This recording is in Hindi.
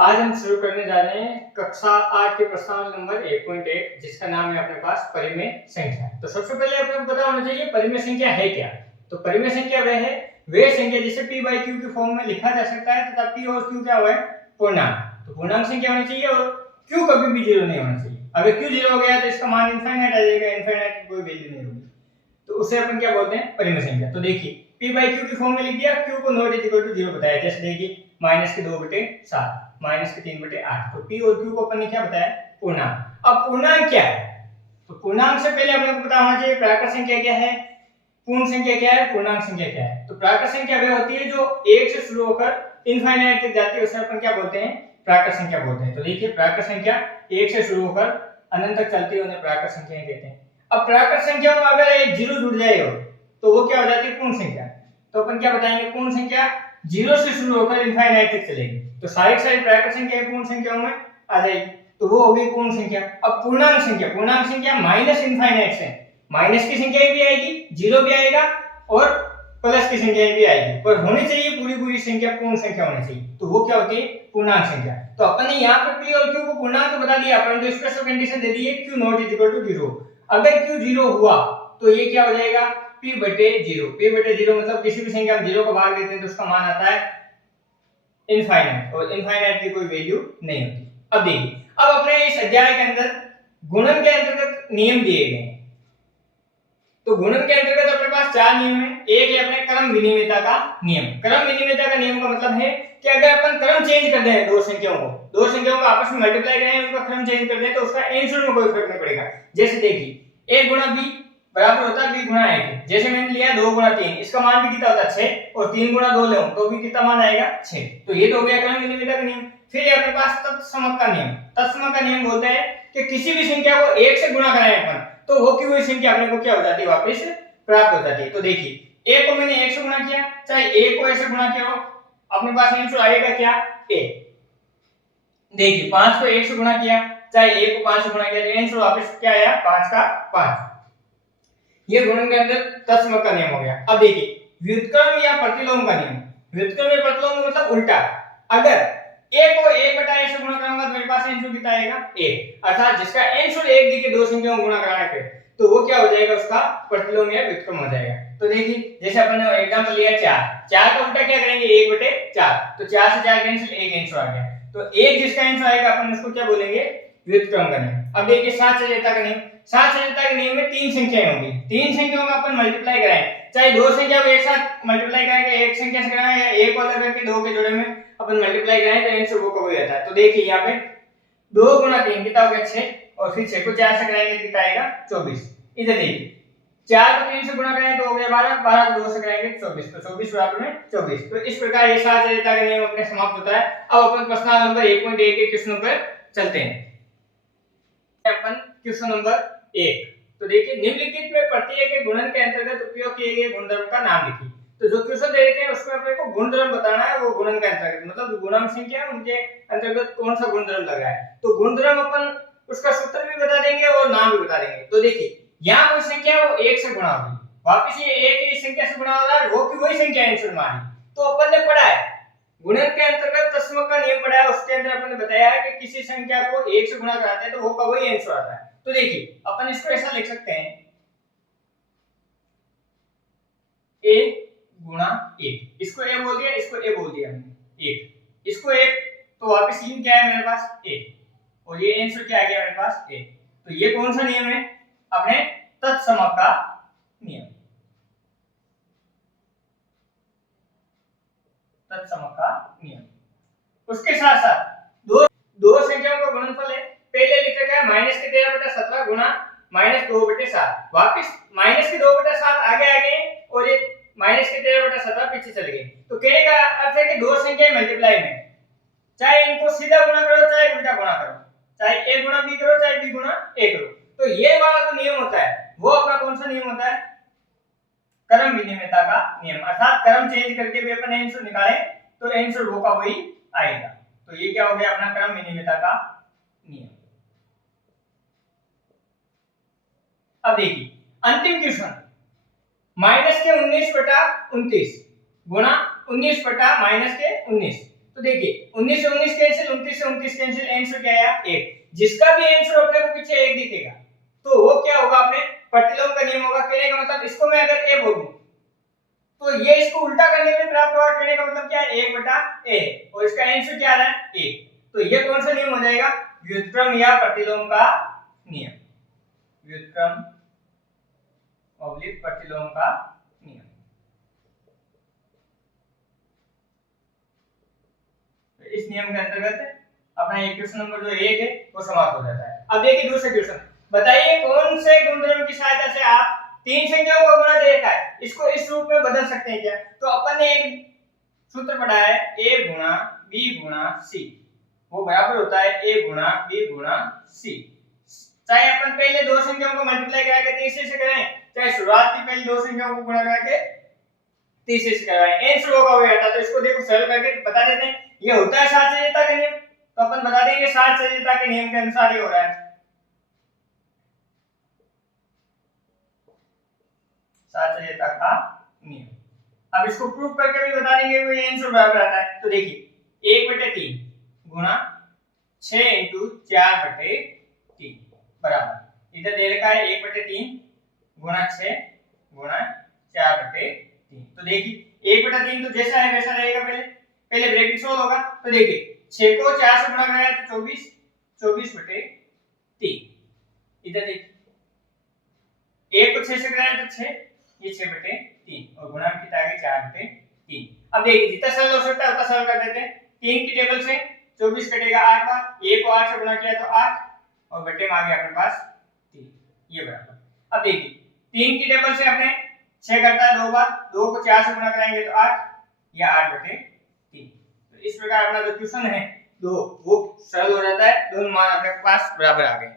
आज हम शुरू करने जा रहे हैं कक्षा 8 के प्रश्नावली नंबर 1.1 जिसका नाम है अपने पास परिमेय संख्या। तो सबसे पहले आपको पता होना चाहिए परिमेय संख्या है क्या। तो परिमेय संख्या वह संख्या जिसे p by q के फॉर्म में लिखा जा सकता है तथा p और q क्या हुआ है पूर्णांक। तो पूर्णांक संख्या होनी चाहिए और q कभी भी जीरो नहीं होना चाहिए। अगर q जीरो हो गया तो इसका मान इनफाइनाइट आ जाएगा, इनफाइनाइट की कोई वैल्यू नहीं होगी, तो उसे अपन क्या बोलते हैं परिमेय संख्या। तो देखिए p by q की फॉर्म में लिख दिया, q को नॉट इक्वल टू 0 बताया। जैसे देखिए -2/7 -3/8। तो p और q को अपन ने क्या बताया पूर्णांक। अब पूर्णांक क्या है, तो पूर्णांक से पहले अपने को पता होना चाहिए प्राकृत संख्या क्या है, पूर्ण संख्या क्या है, पूर्णांक संख्या क्या है। तो प्राकृत संख्या वह होती है जो 1 से शुरू होकर इनफाइनाइट तक जाती है, उसे अपन क्या बोलते हैं प्राकृत संख्या बोलते हैं। तो देखिए प्राकृत संख्या 1 से शुरू होकर अनंत तक चलती है, उन्हें प्राकृत संख्या कहते हैं। अब प्राकृत संख्या में अगर एक जीरो जुड़ जाए तो वो क्या हो जाती है पूर्ण संख्या। तो अपन क्या बताएंगे पूर्ण संख्या 0 से शुरू होकर इनफाइनाइट तक चलेगी, तो सारी प्राकृत संख्या पूर्ण संख्याओं में आ जाएगी, तो वो हो गई पूर्ण संख्या। अब पूर्णांक संख्या माइनस इनफाइनाइट से माइनस की संख्या भी आएगी, जीरो भी आएगा और प्लस की संख्या भी आएगी, पर होनी चाहिए पूरी संख्या पूर्ण संख्या होनी चाहिए, तो वो क्या होती है पूर्णांक संख्या। तो अपन ने यहाँ पर p और q को पूर्णांक बता दिया, परंतु स्पेशल कंडीशन दे दी है q नॉट इक्वल टू 0। अगर q 0 हुआ तो ये क्या हो जाएगा p/0। p/0 मतलब किसी भी संख्या में 0 को भाग देते हैं तो उसका मान आता है इनफाइनाइट, और इनफाइनाइट की कोई वैल्यू नहीं होती। अब देखिए अब अपने इस अध्याय के अंदर गुणन के अंतर्गत नियम दिए गए हैं। तो गुणन के अंतर्गत अपने पास 4 नियम है। एक है अपने क्रम विनिमयता का नियम। क्रम विनिमयता का नियम का मतलब है कि अगर अपन क्रम चेंज कर दें दो संख्याओं को आपस में मल्टीप्लाई करें, उनका क्रम चेंज कर दें तो उसका आंसर में कोई फर्क नहीं पड़ेगा। जैसे देखिए a गुणा b बराबर होता है b गुणा a के। जैसे मैंने लिया 2 गुणा 3, इसका मान भी कितना होता है 6, और 3 गुणा 2 ले तो भी कितना मान आएगा 6। तो ये तो हो गया क्रम विनिमयता का नियम। फिर ये अपने पास तत्समक का नियम। तत्समक का नियम बोलता है कि किसी भी संख्या को 1 से गुणा करें अपन तो वो की हुई संख्या अपने को क्या हो जाती है वापस प्राप्त हो जाती है। तो देखिए a को मैंने 1 से गुणा किया, चाहे a को ऐसे गुणा किया हो, अपने पास आंसर आएगा क्या a। देखिए 5 को 1 से गुणा किया, चाहे a को 5 से गुणा किया, तो आंसर वापस क्या आया 5 का 5। ये गुणन के अंदर तत्समक का नियम हो गया। अब देखिए व्युत्क्रम या प्रतिलोम का नियम। व्युत्क्रम या प्रतिलोम मतलब उल्टा। अगर a को 1/a से गुणा करूंगा तो मेरे पास आंसर कितना आएगा 1, अर्थात जिसका आंसर 1 दी के दो संख्याओं को गुणा कराने पे तो वो क्या हो जाएगा उसका प्रतिलोम या व्युत्क्रम हो जाएगा। तो देखिए जैसे अपन ने एग्जांपल लिया 4 का उल्टा क्या करेंगे 1/4, तो 4 से 4 कैंसिल, 1 आंसर आ गया। तो 1 जिसका आंसर आएगा अपन उसको क्या बोलेंगे व्युत्क्रम का नियम। अब देखिए सात सजातीय का नियम। सात सजातीय के नियम में 3 संख्याएं होंगी, 3 संख्याओं का अपन मल्टीप्लाई कराएं, चाहे दो संख्या को एक साथ मल्टीप्लाई करेंगे, एक संख्या से कराएं या एक को अलग करके दो के जोड़े में अपन मल्टीप्लाई कराएं तो आंसर वो कब आता है। तो देखिए यहाँ पे 2 गुणा 3 कितना हो गया 6, और फिर 6 को 4 से कराएंगे कितना आएगा 24। इधर देखिए 4 को 3 से गुणा करें तो हो गया 12, 12 को 2 से कराएंगे 24, तो 24 बराबर में 24। तो इस प्रकार ये सात सजातीय का नियम अपने समाप्त होता है। अब अपन प्रश्न नंबर 1.1 के क्वेश्चन पर चलते हैं। अपन क्वेश्चन नंबर 1। तो देखिए निम्नलिखित में प्रत्यय के गुणन के अंतर्गत उपयोग किए गए गुणधर्म का नाम लिखिए। तो जो क्वेश्चन दे रखे हैं उसमें अपने को गुणधर्म बताना है, वो गुणन के अंतर्गत मतलब गुणन संख्या उनके अंतर्गत कौन सा गुणधर्म लग रहा है। तो गुणधर्म अपन उसका सूत्र भी बता देंगे और नाम भी बता देंगे। तो देखिए यहाँ कोई संख्या वो 1 से गुणा होगी, वापस ये 1 इस संख्या से गुणा हो रहा है, वो की वही संख्या आंसर मानी। तो अपन ने पढ़ा है गुणन के अंतर्गत तत्समक का नियम पढ़ा है, उसके अंदर अपन ने बताया है कि किसी संख्या को 1 से गुणा कराते हैं तो वो का वही आंसर आता है। तो देखिए अपन इसको ऐसा लिख सकते हैं a गुणा 1, इसको a बोल दिया, इसको a बोल दिया हमने 1, इसको 1, तो वापस ये क्या है मेरे पास a, और ये आंसर क्या आ गया मेरे पास a। तो ये कौन सा नियम है अपने तत्समक का नियम, तत्समक का नियम। उसके साथ साथ दो संख्याओं का गुणनफल है, पहले लिखा गया -13/17 गुणा -2/7, वापस -2/7 आगे आ गए और ये -13/17 पीछे चले गए। तो कहने का अर्थ है कि दो संख्याएं मल्टीप्लाई में चाहे इनको सीधा गुणा करो चाहे उल्टा गुणा करो, चाहे a गुणा b करो चाहे b गुणा a करो, तो ये वाला जो नियम होता है वो अपना कौन सा नियम होता है क्रम विनिमयता का नियम, अर्थात क्रम चेंज करके भी अपन आंसर निकालें तो आंसर वो का वही आएगा। तो ये क्या हो गया अपना क्रम विनिमयता का नियम। अब देखिए अंतिम क्वेश्चन -19/29 गुणा 19 बटा -19, तो देखिए 19 से 19 कैंसिल, 29 से 29 कैंसिल, आंसर क्या आया 1। जिसका भी आंसर अपने को पीछे 1 दिखेगा तो वो क्या होगा, अपने प्रतिलोम का नियम होगा। कहने का मतलब इसको मैं अगर a बोलूं तो ये इसको उल्टा करने में प्राप्त होगा। कहने का मतलब क्या है 1/a और इसका आंसर क्या आ रहा है 1। तो ये कौन सा नियम हो जाएगा, व्युत्क्रम या प्रतिलोम का नियम, व्युत्क्रम ऑब्लिक प्रतिलोम का नियम। तो इस नियम के अंतर्गत अपना ये क्वेश्चन नंबर जो 1 है वो समाप्त हो जाता है। अब देखिए दूसरा क्वेश्चन, बताइए कौन से गुणधर्म की सहायता से आप तीन संख्याओं का गुणा देखा है इसको इस रूप में बदल सकते हैं क्या। तो अपन ने एक सूत्र पढ़ा है a गुणा b गुणा c, वो बराबर होता है a गुणा b गुणा c। चाहे अपन पहले दो संख्याओं को मल्टीप्लाई करा के तीसरे से करें, चाहे शुरुआत की पहली दो संख्याओं को गुणा करा के तीसरे से करवाएं, आंसर होगा वही आता। तो इसको देखो सरल करके बता देते हैं। ये होता है साचर्यता का नियम, तो अपन बता देंगे साचर्यता के नियम के अनुसार ये हो रहा है। साचर्यता का नियम, अब इसको प्रूव करके भी बता देंगे वो आंसर बराबर आता है। तो देखिए 1/3 गुणा 6 × 4/3 बराबर, इधर दे रखा है 1/3 गुणा 6 गुणा 4/3। तो देखिए 1/3 तो जैसा है वैसा रहेगा, पहले ब्रैकेट सोल्व होगा। तो देखिए 6 को 4 से गुणा करें तो 24/3। इधर देखिए 1 को 6 से करें तो 6, ये 6/3 और गुणा कितना आ गया 4/3। अब देखिए जितना सरल हो सकता है उतना सरल कर देते हैं। 3 की टेबल से 24 कटेगा 8 बार, 1 को 8 से गुणा किया तो 8 और बटे में आ गया अपने पास 3, ये बराबर। अब देखिए 3 की टेबल से अपने 6 कटता है 2 बार, 2 को 4 से गुणा कराएंगे तो 8 या 8/3। तो इस प्रकार अपना जो क्वेश्चन है वो सरल हो जाता है, दोनों मान अपने पास बराबर आ गए।